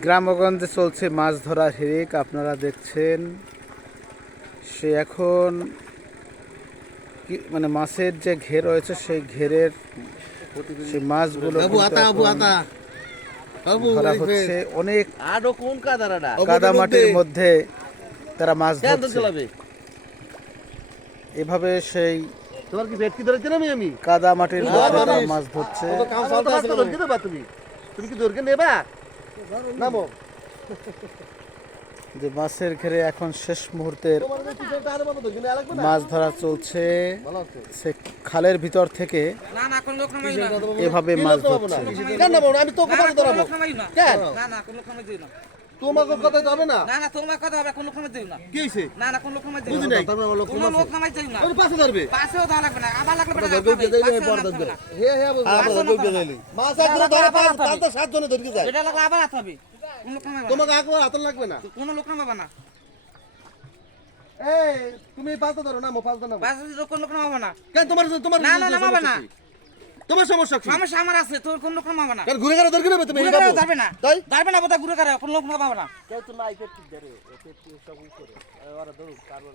গ্রামগঞ্জে চলছে মাছ ধরার হিরিক আপনারা দেখছেন সে এখন কি মানে মাছের যে ঘের রয়েছে সেই ঘেরের সেই মাছগুলো ধরা হচ্ছে অনেক আরও কোন কাদারাটা কাদা মাটির মধ্যে- মধ্যে তারা মাছ ধরছে এভাবে সেই তোমার কি ভেটকি ধরেছে না আমি আমি কাদা মাটির। মাছ ধরছে। ধরকে দেবা তুমি? তুমি কি ধরকে নেবা? নামো। যে মাছের ঘেরে এখন শেষ মুহূর্তের মাছ ধরা চলছে। সে খালের ভিতর থেকে না না কোন লোক না। এভাবে মাছ? ধরছে। না? আমি তো না না কোন না? না না না তোমাকে কথা হবে না? না না তোমার কথা হবে কোন লোক দিও না। কি হয়েছে? না না কোন লোক দিও বুঝি না আমার লোক কোন লোক নামাই দিও না। ওই পাশে ধরবে পাশেও দেওয়া লাগবে না আবার লাগবে না। ধরবে দিয়ে দেবে পরে ধরবে হে হে আমরা নামাবো ধরবে না। মাছ একজন ধরে পাঁচ তার তো সাত জনে ধরকে যায়। এটা লাগলে আবার হাত হবে। কোন লোক নামাই তোমাকে আগে হাত লাগবে না? কোন লোক নামাবে না। এই তুমি পাঁচটা ধরো না মো পাঁচটা নামো। পাশে কোন লোক না। কেন তোমার তোমার না, না, নামাবে না। তোমার সমস্যা কি? সমস্যা আমার আছে তোর কোন লোক পাবে না। ঘুরে গেলে দরকার হবে তুমি? যাবে না। তাই? যাবে না বোধহয় ঘুরে গেলে কোন লোক পাবে না। কেউ তো নাই পেট ধরে পেট সব উপরে ওরা ধরুক কারবার